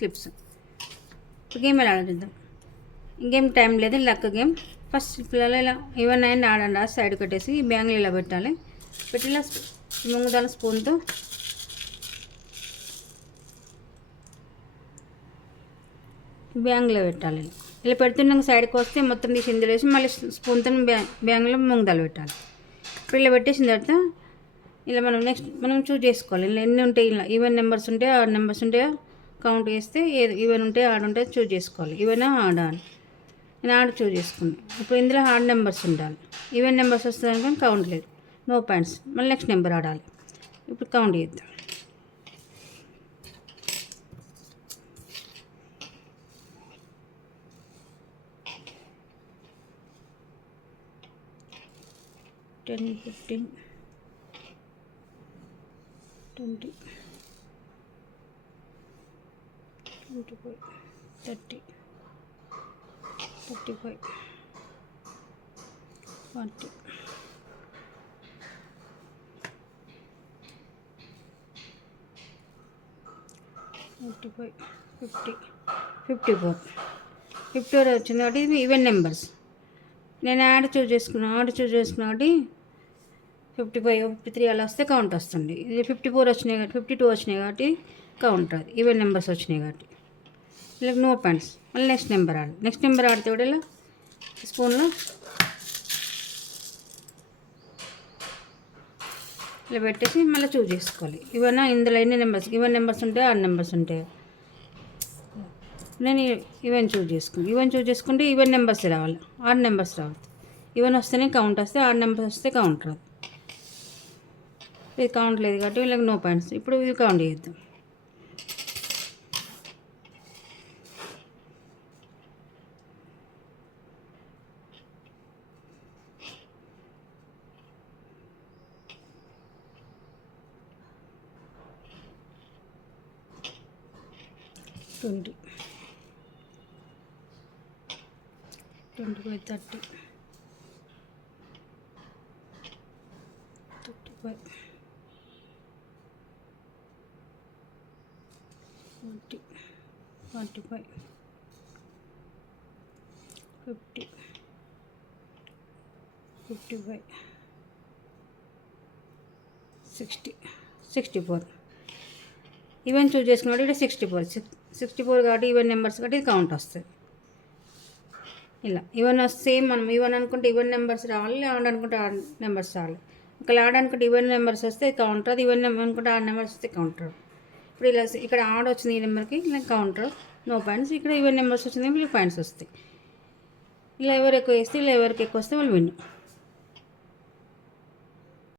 Slips. Game ఎలా ఆడుద్దాం. ఇంకేం time లేదు, లక్ గేమ్. ఫస్ట్ పిల్లలు ఇలా ఈవెన్ అయింది ఆడండి. సైడ్ కట్టేసి ఈ బ్యాంగిల్ ఇలా పెట్టాలి. పెట్టిలా ముంగుదాల స్పూన్తో బ్యాంగిల్లో పెట్టాలి. ఇలా పెడుతున్నాక సైడ్కి వస్తే మొత్తం తీసి ఇందులో వేసి మళ్ళీ స్పూన్తో బ్యాంగిల్లో ముంగుదాలు పెట్టాలి. ఇప్పుడు ఇలా పెట్టేసిన తర్వాత ఇలా మనం చూస్ చేసుకోవాలి. ఇలా ఎన్ని ఉంటాయి, ఇలా ఈవెన్ నెంబర్స్ ఉంటే ఆడ్ నెంబర్స్ ఉంటే కౌంట్ చేస్తే ఏది ఈవెన్ ఉంటే ఆడ్ ఉంటే చూస్ చేసుకోవాలి. ఈవెన్ ఆడ్ అని నేను ఆడ్ చూస్ చేసుకున్నాను. ఇప్పుడు ఇందులో ఆడ్ నెంబర్స్ ఉండాలి. ఈవెన్ నెంబర్స్ వస్తుంది అనుకోని కౌంట్ లేదు, నో పాయింట్స్. మళ్ళీ నెక్స్ట్ నెంబర్ ఆడాలి. ఇప్పుడు కౌంట్ చేద్దాం. టెన్ 15 20 25 30 35 40 45 50 54 వచ్చింది కాబట్టి ఇది ఈవెన్ నెంబర్స్. నేను యాడ్ చూస్ చేసుకున్నాను కాబట్టి 55 53 అలా వస్తే కౌంట్ వస్తుంది. ఇది 54 వచ్చినాయి కాబట్టి 52 వచ్చినాయి కాబట్టి కౌంట్ అది ఈవెన్ నెంబర్స్ వచ్చినాయి కాబట్టి. ఇలా నో పాయింట్స్. మళ్ళీ నెక్స్ట్ నెంబర్ ఆడితే కూడా ఇలా స్పూన్లో ఇలా పెట్టేసి మళ్ళీ చూస్ చేసుకోవాలి. ఇవన్నా ఇందులో ఎన్ని నెంబర్స్ ఈవెన్ నెంబర్స్ ఉంటాయి, ఆడ్ నెంబర్స్ ఉంటాయి. నేను ఈవెన్ చూస్ చేసుకుంటే ఈవెన్ నెంబర్స్ రావాలి, ఆడ్ నెంబర్స్ రావాలి. ఈవెన్ వస్తేనే కౌంట్ వస్తే, ఆడ్ నెంబర్స్ వస్తే కౌంట్ రాదు. ఇది కౌంట్ లేదు కాబట్టి వీళ్ళకి నో పాయింట్స్. ఇప్పుడు ఇది కౌంట్ చేద్దాం. ట్వంటీ 25 30 35 40 45 50 55 60 64. ఈవెన్ చూస్ చేసుకున్నప్పుడు ఇక్కడ 64 కాబట్టి ఈవెన్ నెంబర్స్ కాబట్టి ఇది కౌంట్ వస్తుంది. ఇలా ఈవెన్ సేమ్ మనం ఈవెన్ అనుకుంటే ఈవెన్ నెంబర్స్ రావాలి, ఆడ్ అనుకుంటే ఆడ్ నెంబర్స్ రావాలి. ఒకవేళ ఆడ్ అనుకుంటే ఈవెన్ నెంబర్స్ వస్తే కౌంటర్, ఈవెన్ అనుకుంటే ఆడ్ నెంబర్స్ వస్తే కౌంటర్. ఇప్పుడు ఇలా ఇక్కడ ఆడ్ వచ్చింది ఈ నెంబర్కి ఇలా కౌంటర్, నో పాయింట్స్. ఇక్కడ ఈవెన్ నెంబర్స్ వచ్చింది వీళ్ళకి పాయింట్స్ వస్తాయి. ఇలా ఎవరు ఎక్కువ వేస్తే, ఇలా ఎవరికి ఎక్కువ వస్తే వాళ్ళు విన్.